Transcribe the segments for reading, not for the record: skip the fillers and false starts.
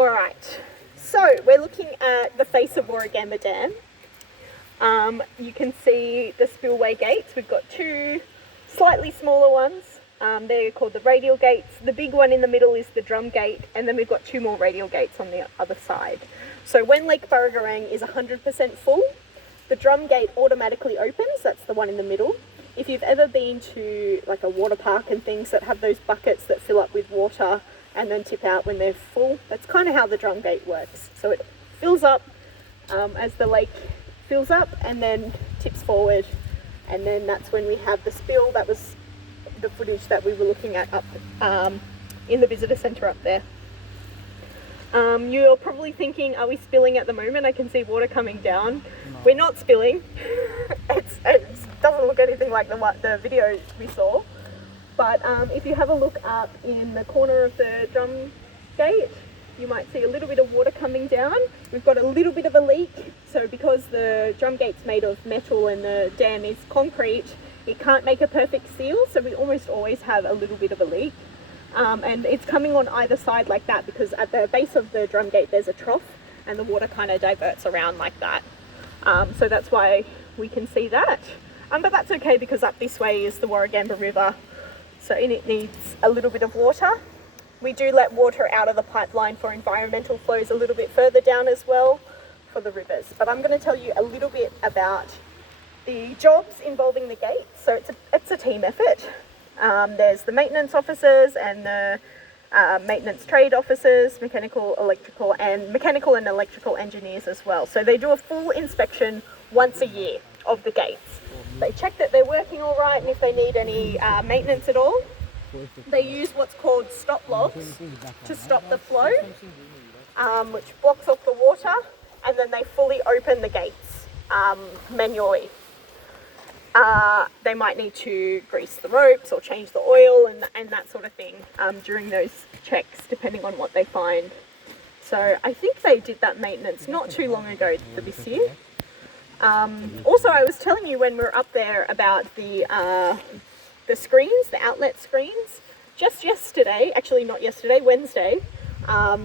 Alright, so we're looking at the face of Warragmaba Dam. You can see the spillway gates. We've got two slightly smaller ones. They're called the radial gates. The big one in the middle is the drum gate, and then we've got two more radial gates on the other side. So when Lake Warragmaba is 100% full, the drum gate automatically opens. That's the one in the middle. If you've ever been to like a water park and things that have those buckets that fill up with water and then tip out when they're full, that's kind of how the drum gate works. So it fills up as the lake fills up and then tips forward, and then that's when we have the spill. That was the footage that we were looking at up in the visitor centre up there. You're probably thinking, are we spilling at the moment? I can see water coming down. No. We're not spilling. It doesn't look anything like the video we saw. But if you have a look up in the corner of the drum gate, you might see a little bit of water coming down. We've got a little bit of a leak. So because the drum gate's made of metal and the dam is concrete, it can't make a perfect seal. So we almost always have a little bit of a leak. And it's coming on either side like that because at the base of the drum gate there's a trough and the water kind of diverts around like that. So that's why we can see that. But that's okay because up this way is the Warragmaba River. So it needs a little bit of water. We do let water out of the pipeline for environmental flows a little bit further down as well for the rivers. But I'm going to tell you a little bit about the jobs involving the gate. So it's a team effort. There's the maintenance officers and the maintenance trade officers, mechanical and electrical engineers as well. So they do a full inspection once a year of the gates. They check that they're working all right, and if they need any maintenance at all, they use what's called stop logs to stop the flow, which blocks off the water, and then they fully open the gates manually. They might need to grease the ropes or change the oil and that sort of thing during those checks, depending on what they find. So I think they did that maintenance not too long ago for this year. Also, I was telling you when we were up there about the screens, the outlet screens. Just yesterday, actually not yesterday, Wednesday,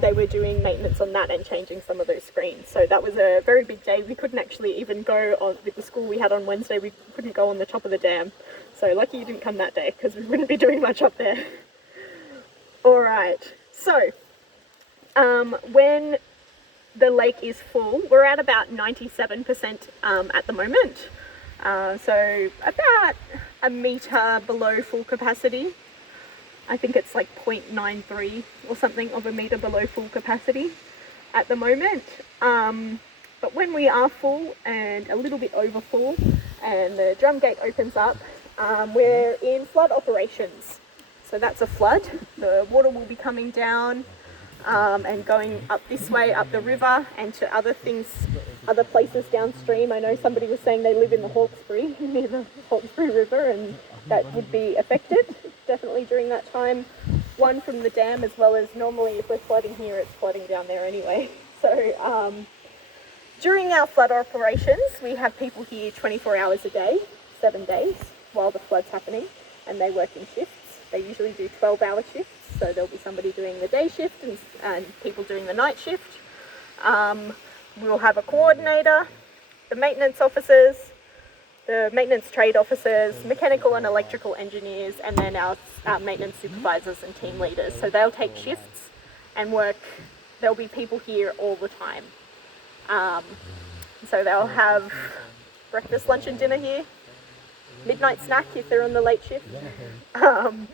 they were doing maintenance on that and changing some of those screens. So that was a very big day. We couldn't actually even go on with the school we had on Wednesday. We couldn't go on the top of the dam. So lucky you didn't come that day because we wouldn't be doing much up there. All right. So when the lake is full, we're at about 97% at the moment. So about a metre below full capacity. I think it's like 0.93 or something of a metre below full capacity at the moment. But when we are full and a little bit over full and the drum gate opens up, we're in flood operations. So that's a flood. The water will be coming down and going up this way, up the river, and to other places downstream. I know somebody was saying they live in the Hawkesbury, near the Hawkesbury River, and that would be affected definitely during that time. One from the dam, as well as normally if we're flooding here, it's flooding down there anyway. So during our flood operations, we have people here 24 hours a day, 7 days, while the flood's happening, and they work in shifts. They usually do 12-hour shifts, so there'll be somebody doing the day shift and people doing the night shift. We'll have a coordinator, the maintenance officers, the maintenance trade officers, mechanical and electrical engineers, and then our maintenance supervisors and team leaders. So they'll take shifts and work. There'll be people here all the time. So they'll have breakfast, lunch and dinner here, midnight snack if they're on the late shift. And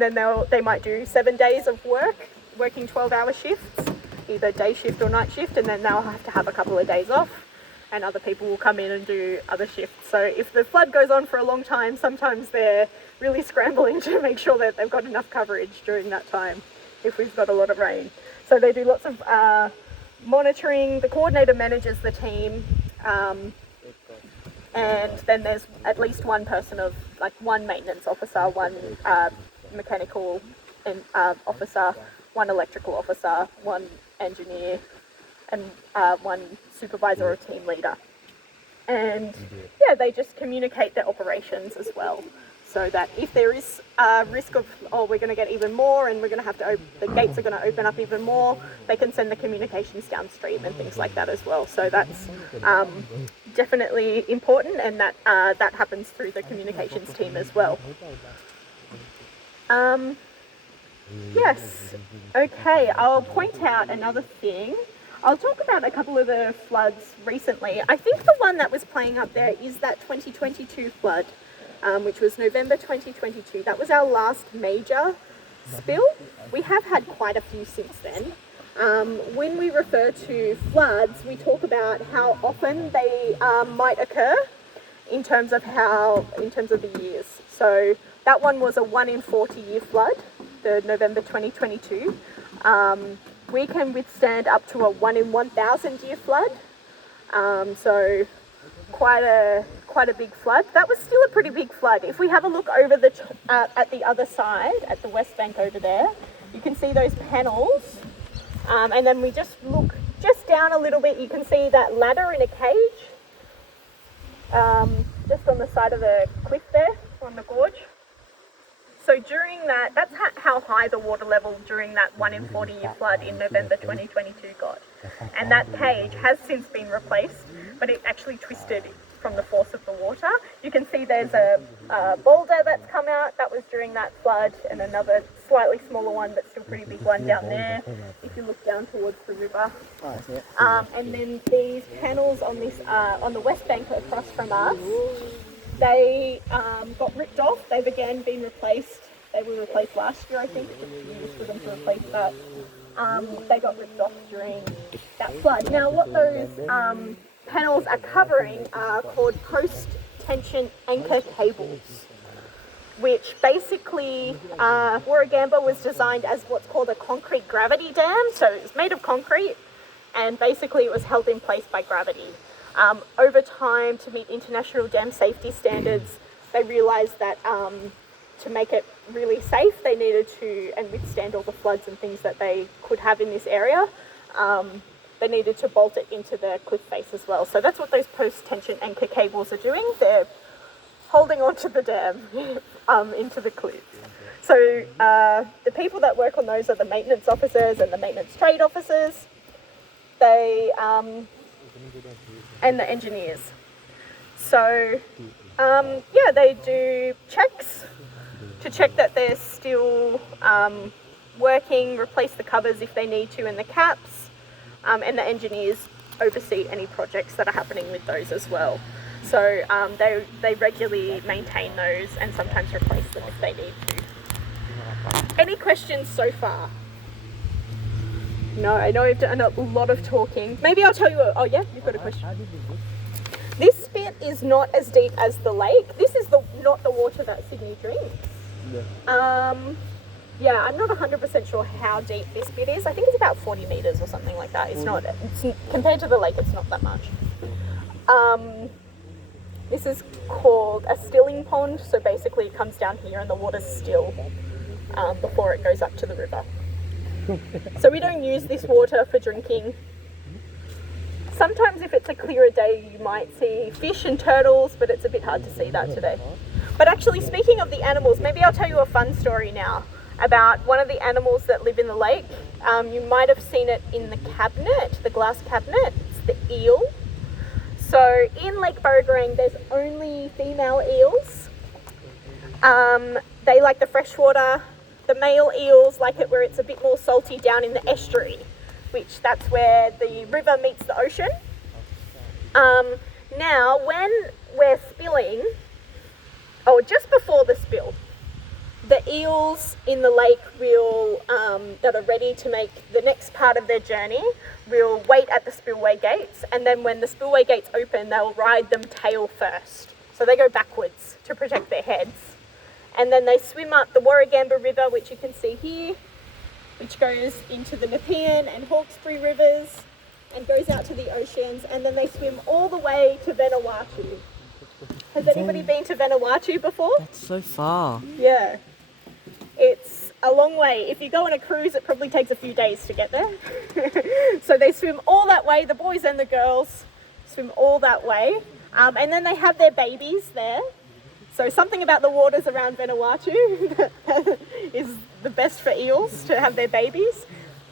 then they might do 7 days of work, working 12-hour shifts, either day shift or night shift, and then they'll have to have a couple of days off, and other people will come in and do other shifts. So if the flood goes on for a long time, sometimes they're really scrambling to make sure that they've got enough coverage during that time if we've got a lot of rain. So they do lots of monitoring. The coordinator manages the team, and then there's at least one person of like one maintenance officer, one mechanical officer, one electrical officer, one engineer, and one supervisor or team leader. And yeah, they just communicate their operations as well. so that if there is a risk of, oh, we're going to get even more and we're going to have to, the gates are going to open up even more, they can send the communications downstream and things like that as well. So that's definitely important, and that that happens through the communications team as well. Yes, okay, I'll point out another thing. I'll talk about a couple of the floods recently. I think the one that was playing up there is that 2022 flood, which was November 2022. That was our last major spill. We have had quite a few since then. When we refer to floods, we talk about how often they might occur in terms of the years. So that one was a 1 in 40 year flood, the November 2022. We can withstand up to a 1 in 1,000 year flood. So quite a big flood. That was still a pretty big flood. If we have a look over at the other side, at the west bank over there, you can see those panels. And then we just look just down a little bit, you can see that ladder in a cage, just on the side of the cliff there, on the gorge. So during that, that's how high the water level during that 1 in 40 year flood in November 2022 got. And that cage has since been replaced, but it actually twisted from the force of the water. You can see there's a boulder that's come out, that was during that flood, and another slightly smaller one but still pretty big one down there, if you look down towards the river. And then these panels on this on the west bank across from us, they got ripped off. They've again been replaced. They were replaced last year, I think, just for them to replace that. They got ripped off during that flood. Now what those panels are covering are called post-tension anchor cables, which basically Warragmaba was designed as what's called a concrete gravity dam. So it's made of concrete, and basically it was held in place by gravity. Over time, to meet international dam safety standards, they realised that to make it really safe, they needed to, and withstand all the floods and things that they could have in this area, they needed to bolt it into the cliff face as well. So that's what those post-tension anchor cables are doing. They're holding onto the dam into the cliff. So the people that work on those are the maintenance officers and the maintenance trade officers. They and the engineers. So yeah, they do checks to check that they're still working, replace the covers if they need to and the caps, and the engineers oversee any projects that are happening with those as well. So they regularly maintain those and sometimes replace them if they need to. Any questions so far? No, I know I've done a lot of talking. Maybe I'll tell you, oh yeah, you've got a question. This bit is not as deep as the lake. This is not the water that Sydney drinks. Yeah, I'm not 100% sure how deep this bit is. I think it's about 40 metres or something like that. It's compared to the lake, it's not that much. This is called a stilling pond. So basically it comes down here and the water's still before it goes up to the river. So we don't use this water for drinking. Sometimes if it's a clearer day, you might see fish and turtles, but it's a bit hard to see that today. But actually, speaking of the animals, maybe I'll tell you a fun story now about one of the animals that live in the lake. You might have seen it in the cabinet, the glass cabinet. It's the eel. So in Lake Burragorang, there's only female eels. They like the freshwater. The male eels like it where it's a bit more salty down in the estuary, which that's where the river meets the ocean. Now, when we're spilling, or just before the spill, the eels in the lake will, that are ready to make the next part of their journey, will wait at the spillway gates, and then when the spillway gates open, they'll ride them tail first. So they go backwards to protect their heads. And then they swim up the Warragmaba River, which you can see here, which goes into the Nepean and Hawkesbury rivers and goes out to the oceans, and then they swim all the way to Vanuatu. Has anybody been to Vanuatu before? That's so far. Yeah. It's a long way. If you go on a cruise, it probably takes a few days to get there. So they swim all that way, the boys and the girls swim all that way. And then they have their babies there. So something about the waters around Vanuatu is the best for eels to have their babies.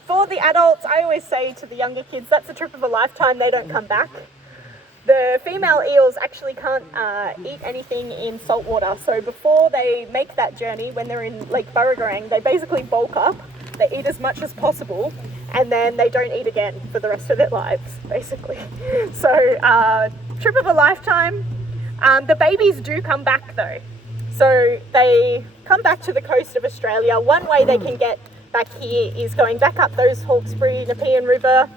For the adults, I always say to the younger kids, that's a trip of a lifetime, they don't come back. The female eels actually can't eat anything in salt water. So before they make that journey, when they're in Lake Burragarang, they basically bulk up, they eat as much as possible, and then they don't eat again for the rest of their lives, basically. So trip of a lifetime. The babies do come back though. So they come back to the coast of Australia. One way they can get back here is going back up those Hawkesbury, Nepean River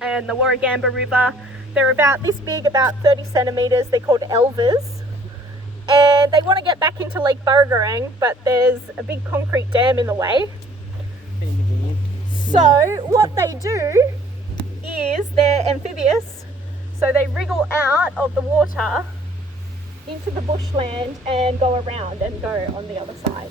and the Warragmaba River. They're about this big, about 30 centimetres. They're called elvers. And they want to get back into Lake Burragarang, but there's a big concrete dam in the way. So what they do is they're amphibious. So they wriggle out of the water into the bushland and go around and go on the other side.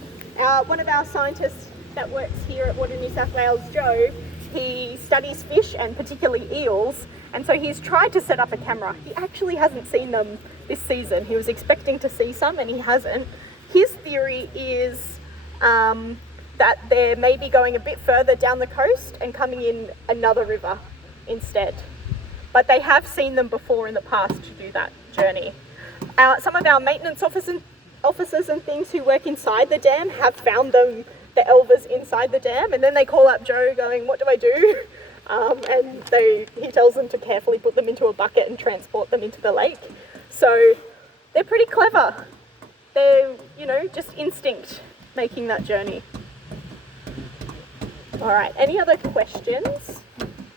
One of our scientists that works here at Water New South Wales, Joe, he studies fish and particularly eels, and so he's tried to set up a camera. He actually hasn't seen them this season. He was expecting to see some and he hasn't. His theory is that they're maybe going a bit further down the coast and coming in another river instead. But they have seen them before in the past to do that journey. Some of our maintenance officers and things who work inside the dam have found them, the elvers inside the dam, and then they call up Joe going, what do I do? And he tells them to carefully put them into a bucket and transport them into the lake. So they're pretty clever. They're, just instinct making that journey. All right, any other questions?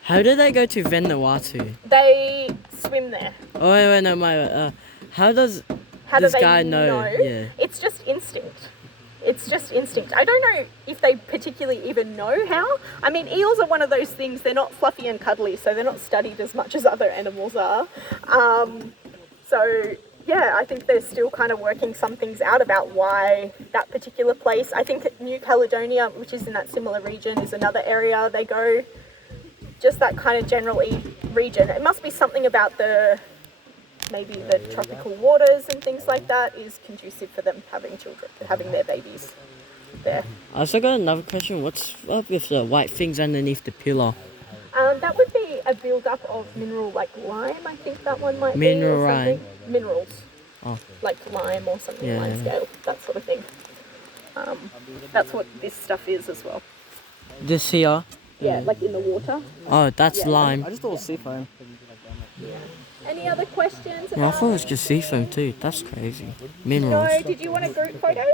How do they go to Vanuatu? They swim there. Oh, wait, no, how does How this do they guy know? Yeah. It's just instinct. I don't know if they particularly even know how. I mean, eels are one of those things, they're not fluffy and cuddly, so they're not studied as much as other animals are. So, yeah, I think they're still kind of working some things out about why that particular place. I think New Caledonia, which is in that similar region, is another area they go. Just that kind of general region. It must be something about maybe the tropical waters and things like that is conducive for them having children, having their babies there. I also got another question. What's up with the white things underneath the pillar? That would be a build-up of mineral like lime, I think that one might Mineral be. lime? Minerals. Oh. Like lime or something, Yeah. lime scale, that sort of thing. That's what this stuff is as well. This here? Yeah, like in the water. Oh, that's lime. I just thought it was seafoam. Yeah. Any other questions? Yeah, I thought it was just seafoam too. That's crazy. Minerals. No, did you want a group photo?